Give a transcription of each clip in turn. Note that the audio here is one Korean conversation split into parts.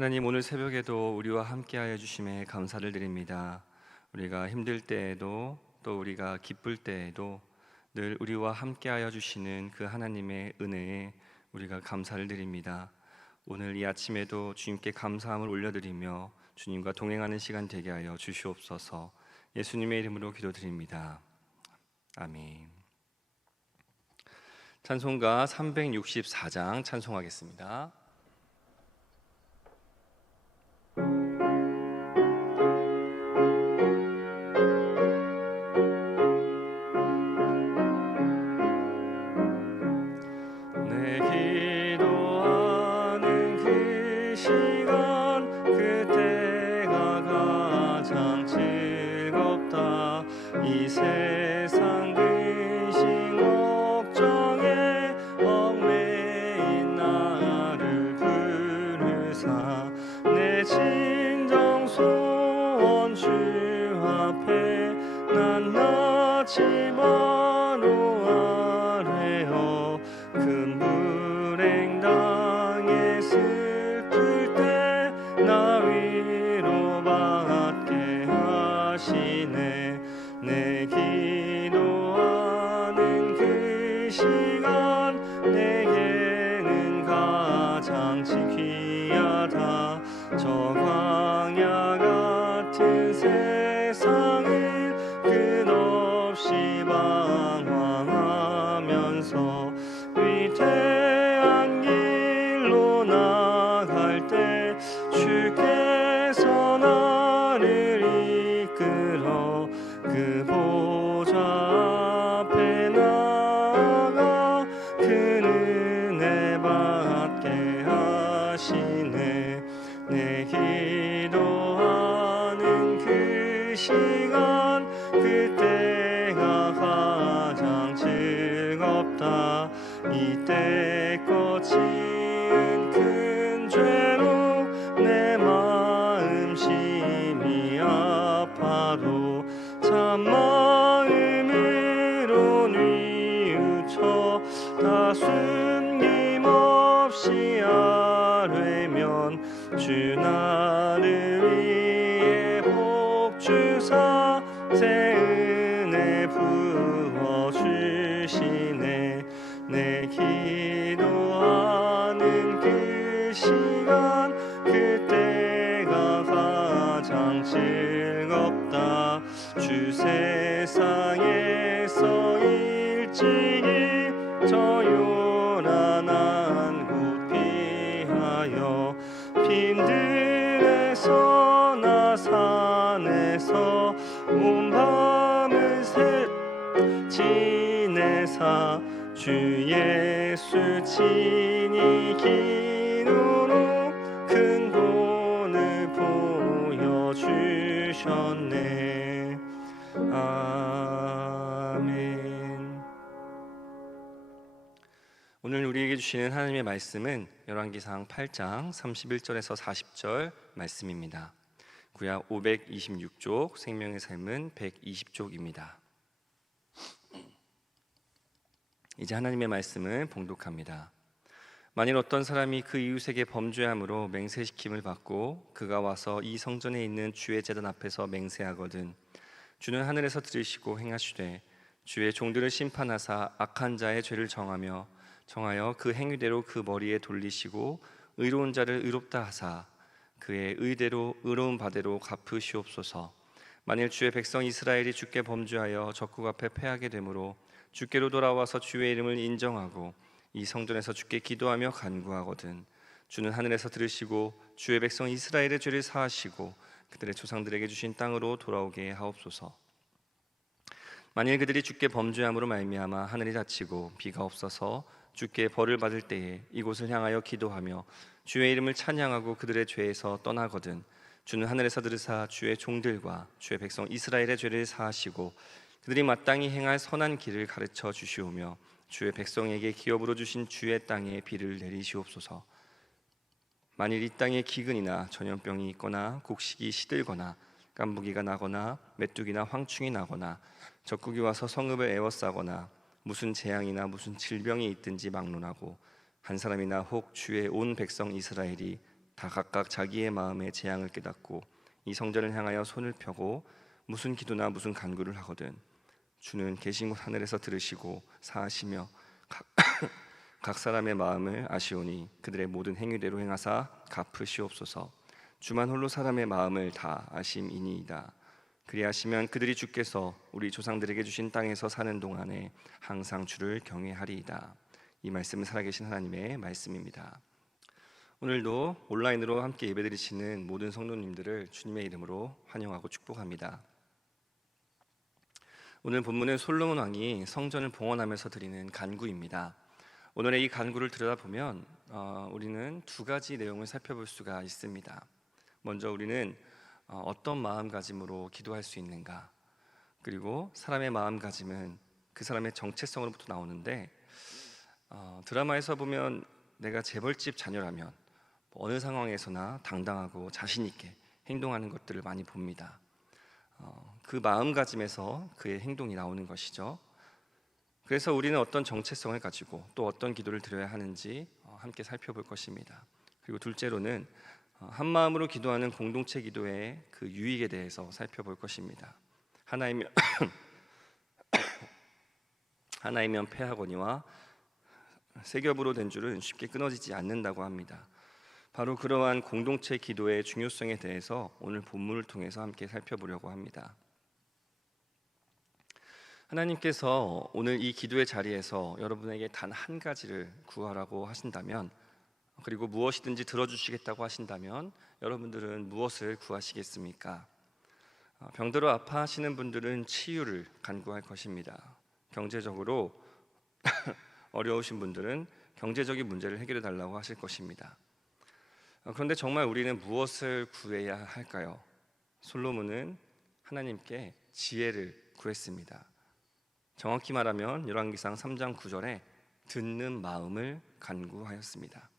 하나님, 오늘 새벽에도 우리와 함께하여 주심에 감사를 드립니다. 우리가 힘들 때에도 또 우리가 기쁠 때에도 늘 우리와 함께하여 주시는 그 하나님의 은혜에 우리가 감사를 드립니다. 오늘 이 아침에도 주님께 감사함을 올려드리며 주님과 동행하는 시간 되게 하여 주시옵소서. 예수님의 이름으로 기도드립니다. 아멘. 찬송가 364장 찬송하겠습니다. 이 세상 근심 걱정에 얽매인 나를 부르사 내 진정 소원 주 앞에 낱낱이 바로 아뢰어 큰 불행 당해 슬플 때 나 위로받게 하시네. 내 기도하는 그 시간 내게는 가장 귀하다. 저 광야 같은 세상을 끝없이 방황하면서 위대한 길로 나갈 때 주께서 나를 이끌어 그 보좌 앞에 나아가 그 은혜 받게 하시네. 내 기도하는 그 시간 그때가 가장 즐겁다. 이때껏 지은 큰 죄로 내 마음 심히 아파도 참 마음으로 뉘우쳐 다 숨김없이 아뢰면 주 나를 위해 복 주사 새 은혜 부어주시네. 내 기도하는 그 시간 그때가 가장 즐겁다. 주 세상에서 일찍이 저 요란한 곳 피하여 빈들에서 나 산에서 온 밤을 새 지내사 주 예수 친히 기도로 큰 본을 보여주셨네. 아멘. 오늘 우리에게 주시는 하나님의 말씀은 열왕기상 8장 31절에서 40절 말씀입니다. 구약 526쪽, 생명의 삶은 120쪽입니다. 이제 하나님의 말씀을 봉독합니다. 만일 어떤 사람이 그 이웃에게 범죄함으로 맹세시킴을 받고 그가 와서 이 성전에 있는 주의 제단 앞에서 맹세하거든 주는 하늘에서 들으시고 행하시되 주의 종들을 심판하사 악한 자의 죄를 정하여 그 행위대로 그 머리에 돌리시고 의로운 자를 의롭다 하사 그의 의대로 의로운 바대로 갚으시옵소서. 만일 주의 백성 이스라엘이 주께 범죄하여 적국 앞에 패하게 되므로 주께로 돌아와서 주의 이름을 인정하고 이 성전에서 주께 기도하며 간구하거든 주는 하늘에서 들으시고 주의 백성 이스라엘의 죄를 사하시고 그들의 조상들에게 주신 땅으로 돌아오게 하옵소서. 만일 그들이 주께 범죄함으로 말미암아 하늘이 닫히고 비가 없어서 주께 벌을 받을 때에 이곳을 향하여 기도하며 주의 이름을 찬양하고 그들의 죄에서 떠나거든 주는 하늘에서 들으사 주의 종들과 주의 백성 이스라엘의 죄를 사하시고 그들이 마땅히 행할 선한 길을 가르쳐 주시오며 주의 백성에게 기업으로 주신 주의 땅에 비를 내리시옵소서. 만일 이 땅에 기근이나 전염병이 있거나 곡식이 시들거나 깐부기가 나거나 메뚜기나 황충이 나거나 적국이 와서 성읍을 에워싸거나 무슨 재앙이나 무슨 질병이 있든지 막론하고 한 사람이나 혹 주의 온 백성 이스라엘이 다 각각 자기의 마음의 재앙을 깨닫고 이 성전을 향하여 손을 펴고 무슨 기도나 무슨 간구를 하거든 주는 계신 곳 하늘에서 들으시고 사하시며 각 사람의 마음을 아시오니 그들의 모든 행위대로 행하사 갚으시옵소서. 주만 홀로 사람의 마음을 다 아심이니이다. 그리하시면 그들이 주께서 우리 조상들에게 주신 땅에서 사는 동안에 항상 주를 경외하리이다. 이 말씀은 살아계신 하나님의 말씀입니다. 오늘도 온라인으로 함께 예배드리시는 모든 성도님들을 주님의 이름으로 환영하고 축복합니다. 오늘 본문은 솔로몬 왕이 성전을 봉헌하면서 드리는 간구입니다. 오늘의 이 간구를 들여다보면 우리는 두 가지 내용을 살펴볼 수가 있습니다. 먼저 우리는 어떤 마음가짐으로 기도할 수 있는가, 그리고 사람의 마음가짐은 그 사람의 정체성으로부터 나오는데 드라마에서 보면 내가 재벌집 자녀라면 어느 상황에서나 당당하고 자신 있게 행동하는 것들을 많이 봅니다. 그 마음가짐에서 그의 행동이 나오는 것이죠. 그래서 우리는 어떤 정체성을 가지고 또 어떤 기도를 드려야 하는지 함께 살펴볼 것입니다. 그리고 둘째로는 한 마음으로 기도하는 공동체 기도의 그 유익에 대해서 살펴볼 것입니다. 하나이면 패하거니와 세 겹으로 된 줄은 쉽게 끊어지지 않는다고 합니다. 바로 그러한 공동체 기도의 중요성에 대해서 오늘 본문을 통해서 함께 살펴보려고 합니다. 하나님께서 오늘 이 기도의 자리에서 여러분에게 단 한 가지를 구하라고 하신다면, 그리고 무엇이든지 들어주시겠다고 하신다면 여러분들은 무엇을 구하시겠습니까? 병들어 아파하시는 분들은 치유를 간구할 것입니다. 경제적으로 어려우신 분들은 경제적인 문제를 해결해 달라고 하실 것입니다. 그런데 정말 우리는 무엇을 구해야 할까요? 솔로몬은 하나님께 지혜를 구했습니다. 정확히 말하면 열왕기상 3장 9절에 듣는 마음을 간구하였습니다.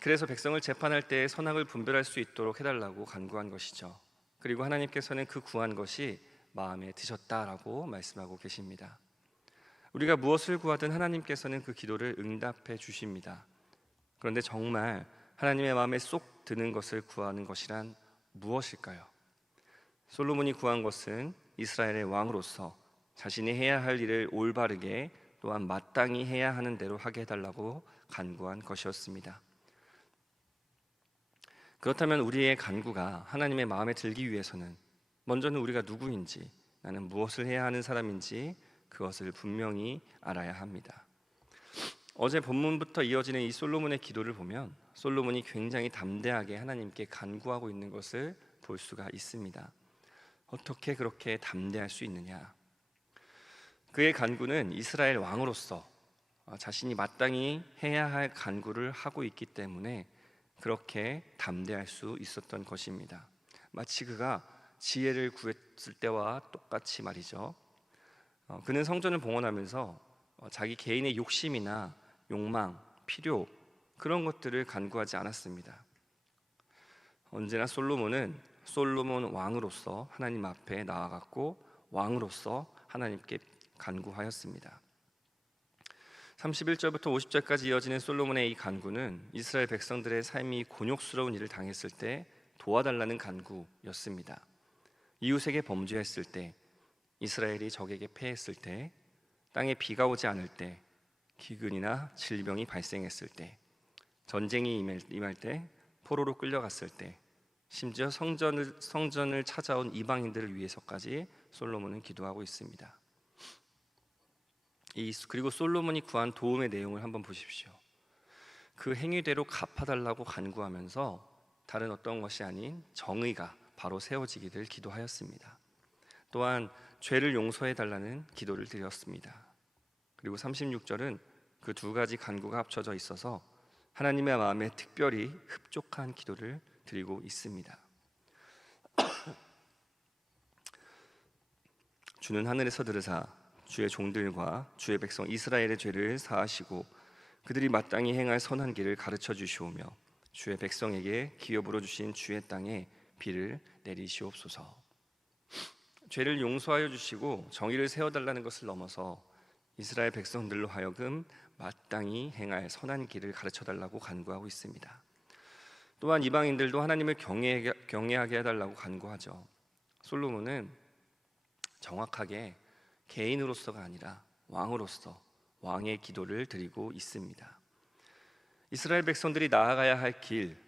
그래서 백성을 재판할 때 선악을 분별할 수 있도록 해달라고 간구한 것이죠. 그리고 하나님께서는 그 구한 것이 마음에 드셨다라고 말씀하고 계십니다. 우리가 무엇을 구하든 하나님께서는 그 기도를 응답해 주십니다. 그런데 정말 하나님의 마음에 쏙 드는 것을 구하는 것이란 무엇일까요? 솔로몬이 구한 것은 이스라엘의 왕으로서 자신이 해야 할 일을 올바르게 또한 마땅히 해야 하는 대로 하게 해달라고 간구한 것이었습니다. 그렇다면 우리의 간구가 하나님의 마음에 들기 위해서는 먼저는 우리가 누구인지, 나는 무엇을 해야 하는 사람인지 그것을 분명히 알아야 합니다. 어제 본문부터 이어지는 이 솔로몬의 기도를 보면 솔로몬이 굉장히 담대하게 하나님께 간구하고 있는 것을 볼 수가 있습니다. 어떻게 그렇게 담대할 수 있느냐? 그의 간구는 이스라엘 왕으로서 자신이 마땅히 해야 할 간구를 하고 있기 때문에 그렇게 담대할 수 있었던 것입니다. 마치 그가 지혜를 구했을 때와 똑같이 말이죠. 그는 성전을 봉헌하면서 자기 개인의 욕심이나 욕망, 필요, 그런 것들을 간구하지 않았습니다. 언제나 솔로몬은 솔로몬 왕으로서 하나님 앞에 나아갔고 왕으로서 하나님께 간구하였습니다. 31절부터 50절까지 이어지는 솔로몬의 이 간구는 이스라엘 백성들의 삶이 곤욕스러운 일을 당했을 때 도와달라는 간구였습니다. 이웃에게 범죄했을 때, 이스라엘이 적에게 패했을 때, 땅에 비가 오지 않을 때, 기근이나 질병이 발생했을 때, 전쟁이 임할 때, 포로로 끌려갔을 때, 심지어 성전을 찾아온 이방인들을 위해서까지 솔로몬은 기도하고 있습니다. 그리고 솔로몬이 구한 도움의 내용을 한번 보십시오. 그 행위대로 갚아달라고 간구하면서 다른 어떤 것이 아닌 정의가 바로 세워지기를 기도하였습니다. 또한 죄를 용서해달라는 기도를 드렸습니다. 그리고 36절은 그 두 가지 간구가 합쳐져 있어서 하나님의 마음에 특별히 흡족한 기도를 드리고 있습니다. 주는 하늘에서 들으사 주의 종들과 주의 백성 이스라엘의 죄를 사하시고 그들이 마땅히 행할 선한 길을 가르쳐 주시오며 주의 백성에게 기업으로 주신 주의 땅에 비를 내리시옵소서. 죄를 용서하여 주시고 정의를 세워달라는 것을 넘어서 이스라엘 백성들로 하여금 마땅히 행할 선한 길을 가르쳐달라고 간구하고 있습니다. 또한 이방인들도 하나님을 경외하게 해달라고 간구하죠. 솔로몬은 정확하게 개인으로서가 아니라 왕으로서 왕의 기도를 드리고 있습니다. 이스라엘 백성들이 나아가야 할 길,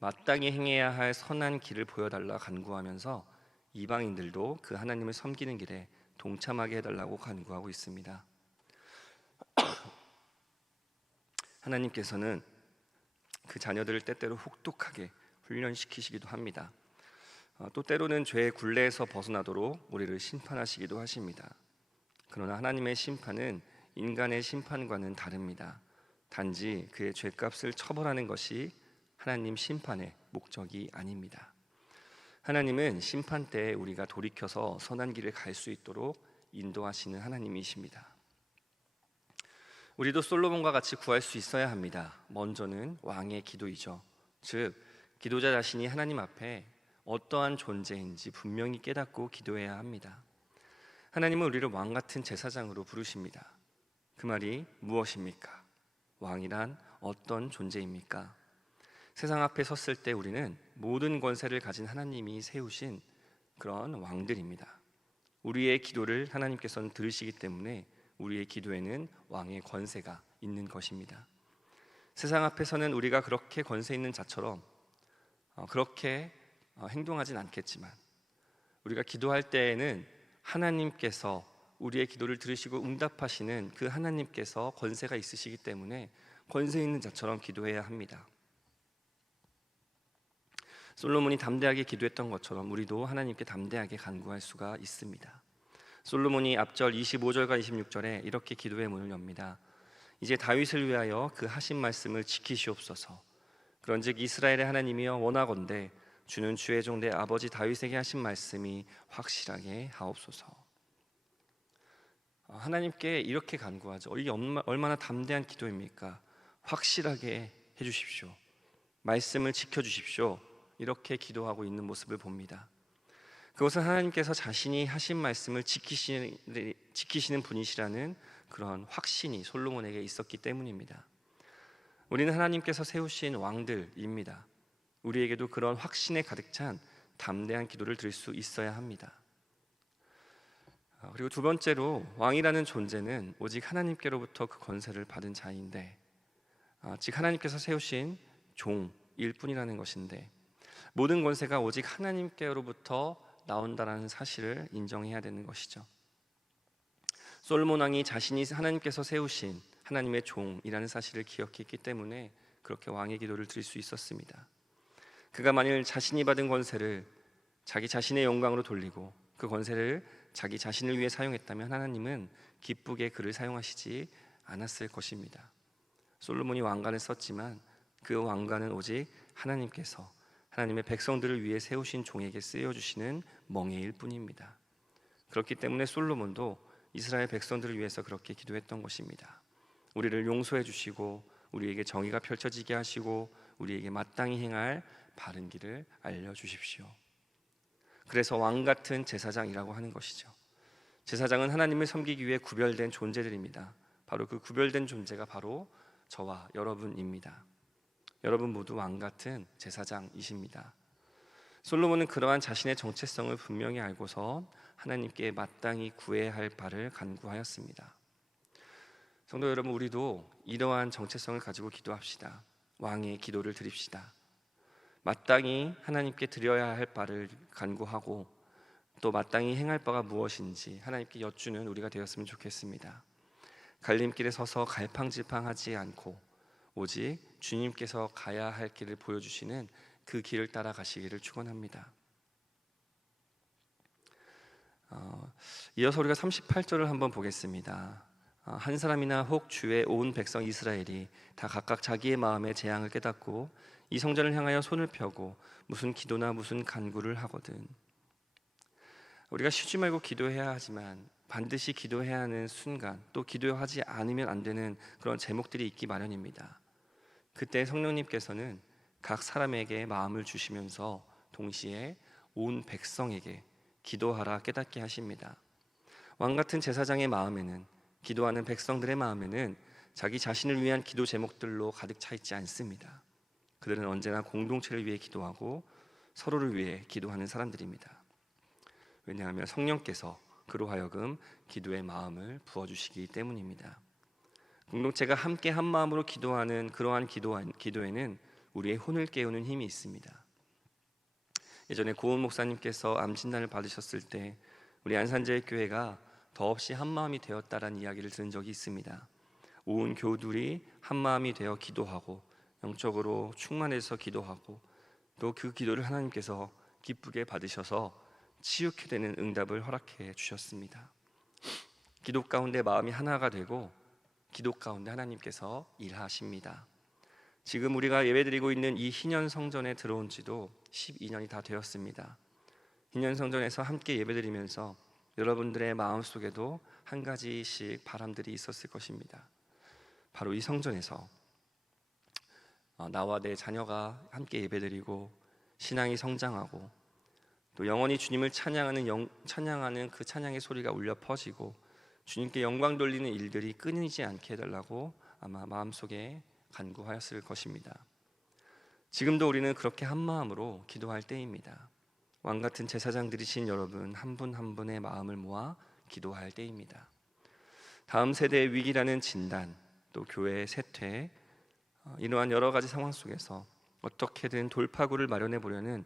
마땅히 행해야 할 선한 길을 보여달라 간구하면서 이방인들도 그 하나님을 섬기는 길에 동참하게 해달라고 간구하고 있습니다. 하나님께서는 그 자녀들을 때때로 혹독하게 훈련시키시기도 합니다. 또 때로는 죄의 굴레에서 벗어나도록 우리를 심판하시기도 하십니다. 그러나 하나님의 심판은 인간의 심판과는 다릅니다. 단지 그의 죄값을 처벌하는 것이 하나님 심판의 목적이 아닙니다. 하나님은 심판 때에 우리가 돌이켜서 선한 길을 갈 수 있도록 인도하시는 하나님이십니다. 우리도 솔로몬과 같이 구할 수 있어야 합니다. 먼저는 왕의 기도이죠. 즉 기도자 자신이 하나님 앞에 어떠한 존재인지 분명히 깨닫고 기도해야 합니다. 하나님은 우리를 왕 같은 제사장으로 부르십니다. 그 말이 무엇입니까? 왕이란 어떤 존재입니까? 세상 앞에 섰을 때 우리는 모든 권세를 가진 하나님이 세우신 그런 왕들입니다. 우리의 기도를 하나님께서는 들으시기 때문에 우리의 기도에는 왕의 권세가 있는 것입니다. 세상 앞에서는 우리가 그렇게 권세 있는 자처럼 그렇게 행동하진 않겠지만 우리가 기도할 때에는 하나님께서 우리의 기도를 들으시고 응답하시는 그 하나님께서 권세가 있으시기 때문에 권세 있는 자처럼 기도해야 합니다. 솔로몬이 담대하게 기도했던 것처럼 우리도 하나님께 담대하게 간구할 수가 있습니다. 솔로몬이 앞절 25절과 26절에 이렇게 기도의 문을 엽니다. 이제 다윗을 위하여 그 하신 말씀을 지키시옵소서. 그런즉 이스라엘의 하나님이여 원하건대 주는 주의 종 내 아버지 다윗에게 하신 말씀이 확실하게 하옵소서. 하나님께 이렇게 간구하죠. 이게 얼마나 담대한 기도입니까? 확실하게 해주십시오. 말씀을 지켜주십시오. 이렇게 기도하고 있는 모습을 봅니다. 그것은 하나님께서 자신이 하신 말씀을 지키시는 분이시라는 그런 확신이 솔로몬에게 있었기 때문입니다. 우리는 하나님께서 세우신 왕들입니다. 우리에게도 그런 확신에 가득 찬 담대한 기도를 드릴 수 있어야 합니다. 그리고 두 번째로 왕이라는 존재는 오직 하나님께로부터 그 권세를 받은 자인데 즉 하나님께서 세우신 종일 뿐이라는 것인데 모든 권세가 오직 하나님께로부터 나온다라는 사실을 인정해야 되는 것이죠. 솔로몬 왕이 자신이 하나님께서 세우신 하나님의 종이라는 사실을 기억했기 때문에 그렇게 왕의 기도를 드릴 수 있었습니다. 그가 만일 자신이 받은 권세를 자기 자신의 영광으로 돌리고 그 권세를 자기 자신을 위해 사용했다면 하나님은 기쁘게 그를 사용하시지 않았을 것입니다. 솔로몬이 왕관을 썼지만 그 왕관은 오직 하나님께서 하나님의 백성들을 위해 세우신 종에게 쓰여주시는 멍에일 뿐입니다. 그렇기 때문에 솔로몬도 이스라엘 백성들을 위해서 그렇게 기도했던 것입니다. 우리를 용서해 주시고 우리에게 정의가 펼쳐지게 하시고 우리에게 마땅히 행할 바른 길을 알려주십시오. 그래서 왕 같은 제사장이라고 하는 것이죠. 제사장은 하나님을 섬기기 위해 구별된 존재들입니다. 바로 그 구별된 존재가 바로 저와 여러분입니다. 여러분 모두 왕 같은 제사장이십니다. 솔로몬은 그러한 자신의 정체성을 분명히 알고서 하나님께 마땅히 구해야 할 바를 간구하였습니다. 성도 여러분, 우리도 이러한 정체성을 가지고 기도합시다. 왕의 기도를 드립시다. 마땅히 하나님께 드려야 할 바를 간구하고 또 마땅히 행할 바가 무엇인지 하나님께 여쭈는 우리가 되었으면 좋겠습니다. 갈림길에 서서 갈팡질팡하지 않고 오직 주님께서 가야 할 길을 보여주시는 그 길을 따라 가시기를 축원합니다. 이어서 우리가 38절을 한번 보겠습니다. 한 사람이나 혹 주의 온 백성 이스라엘이 다 각각 자기의 마음의 재앙을 깨닫고 이 성전을 향하여 손을 펴고 무슨 기도나 무슨 간구를 하거든. 우리가 쉬지 말고 기도해야 하지만 반드시 기도해야 하는 순간 또 기도하지 않으면 안 되는 그런 제목들이 있기 마련입니다. 그때 성령님께서는 각 사람에게 마음을 주시면서 동시에 온 백성에게 기도하라 깨닫게 하십니다. 왕같은 제사장의 마음에는, 기도하는 백성들의 마음에는 자기 자신을 위한 기도 제목들로 가득 차 있지 않습니다. 그들은 언제나 공동체를 위해 기도하고 서로를 위해 기도하는 사람들입니다. 왜냐하면 성령께서 그로 하여금 기도의 마음을 부어주시기 때문입니다. 공동체가 함께 한 마음으로 기도하는 그러한 기도에는 우리의 혼을 깨우는 힘이 있습니다. 예전에 고은 목사님께서 암 진단을 받으셨을 때 우리 안산제일교회가 더없이 한 마음이 되었다라는 이야기를 들은 적이 있습니다. 온 교우들이 한 마음이 되어 기도하고 영적으로 충만해서 기도하고 또 그 기도를 하나님께서 기쁘게 받으셔서 치유케 되는 응답을 허락해 주셨습니다. 기도 가운데 마음이 하나가 되고 기도 가운데 하나님께서 일하십니다. 지금 우리가 예배드리고 있는 이 희년 성전에 들어온 지도 12년이 다 되었습니다. 희년 성전에서 함께 예배드리면서 여러분들의 마음속에도 한 가지씩 바람들이 있었을 것입니다. 바로 이 성전에서 나와 내 자녀가 함께 예배드리고 신앙이 성장하고 또 영원히 주님을 찬양하는 그 찬양의 소리가 울려 퍼지고 주님께 영광 돌리는 일들이 끊이지 않게 해달라고 아마 마음속에 간구하였을 것입니다. 지금도 우리는 그렇게 한 마음으로 기도할 때입니다. 왕같은 제사장들이신 여러분 한 분 한 분의 마음을 모아 기도할 때입니다. 다음 세대의 위기라는 진단, 또 교회의 쇠퇴, 이러한 여러 가지 상황 속에서 어떻게든 돌파구를 마련해 보려는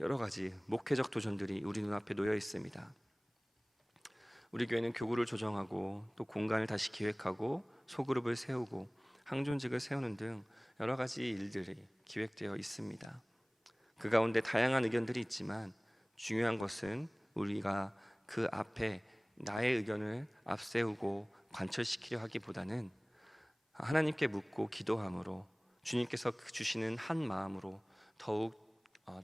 여러 가지 목회적 도전들이 우리 눈앞에 놓여 있습니다. 우리 교회는 교구를 조정하고 또 공간을 다시 기획하고 소그룹을 세우고 항존직을 세우는 등 여러 가지 일들이 기획되어 있습니다. 그 가운데 다양한 의견들이 있지만 중요한 것은 우리가 그 앞에 나의 의견을 앞세우고 관철시키려 하기보다는 하나님께 묻고 기도함으로 주님께서 주시는 한 마음으로 더욱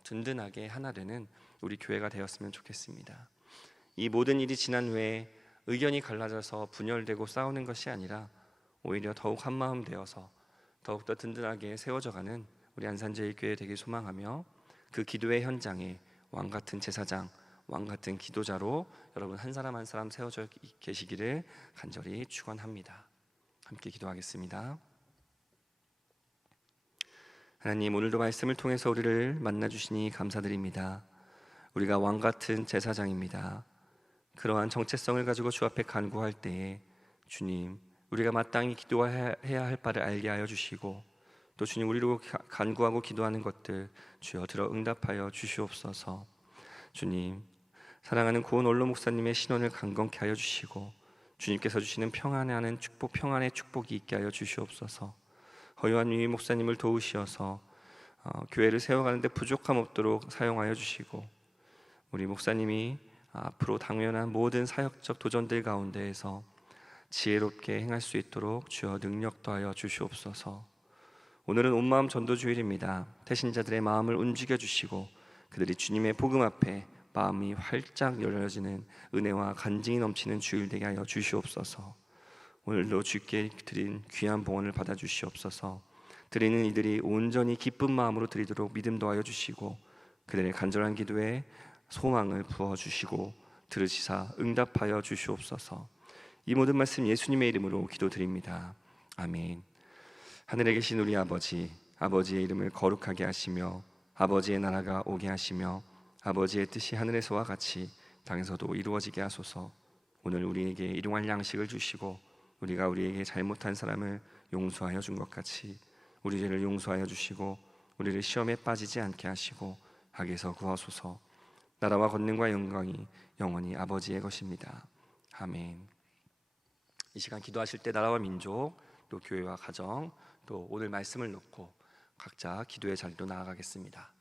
든든하게 하나 되는 우리 교회가 되었으면 좋겠습니다. 이 모든 일이 지난 후에 의견이 갈라져서 분열되고 싸우는 것이 아니라 오히려 더욱 한 마음 되어서 더욱더 든든하게 세워져가는 우리 안산제일교회 되길 소망하며 그 기도의 현장에 왕같은 제사장, 왕같은 기도자로 여러분 한 사람 한 사람 세워져 계시기를 간절히 축원합니다. 함께 기도하겠습니다. 하나님, 오늘도 말씀을 통해서 우리를 만나주시니 감사드립니다. 우리가 왕같은 제사장입니다. 그러한 정체성을 가지고 주 앞에 간구할 때에 주님, 우리가 마땅히 기도해야 할 바를 알게 하여 주시고 또 주님, 우리로 간구하고 기도하는 것들 주여 들어 응답하여 주시옵소서. 주님, 사랑하는 고은 원로 목사님의 신원을 강건케 하여 주시고 주님께서 주시는 평안의 축복이 있게 하여 주시옵소서. 허요한 유희 목사님을 도우시어서 교회를 세워가는 데 부족함 없도록 사용하여 주시고 우리 목사님이 앞으로 당면한 모든 사역적 도전들 가운데에서 지혜롭게 행할 수 있도록 주여 능력 더하여 주시옵소서. 오늘은 온마음 전도주일입니다. 태신자들의 마음을 움직여 주시고 그들이 주님의 복음 앞에 마음이 활짝 열려지는 은혜와 간증이 넘치는 주일 되게 하여 주시옵소서. 오늘도 주께 드린 귀한 봉헌을 받아 주시옵소서. 드리는 이들이 온전히 기쁜 마음으로 드리도록 믿음 더하여 주시고 그들의 간절한 기도에 소망을 부어 주시고 들으시사 응답하여 주시옵소서. 이 모든 말씀 예수님의 이름으로 기도드립니다. 아멘. 하늘에 계신 우리 아버지, 아버지의 이름을 거룩하게 하시며 아버지의 나라가 오게 하시며 아버지의 뜻이 하늘에서와 같이 땅에서도 이루어지게 하소서. 오늘 우리에게 일용할 양식을 주시고 우리가 우리에게 잘못한 사람을 용서하여 준 것 같이 우리 죄를 용서하여 주시고 우리를 시험에 빠지지 않게 하시고 악에서 구하소서. 나라와 권능과 영광이 영원히 아버지의 것입니다. 아멘. 이 시간 기도하실 때 나라와 민족, 또 교회와 가정, 또 오늘 말씀을 놓고 각자 기도의 자리로 나아가겠습니다.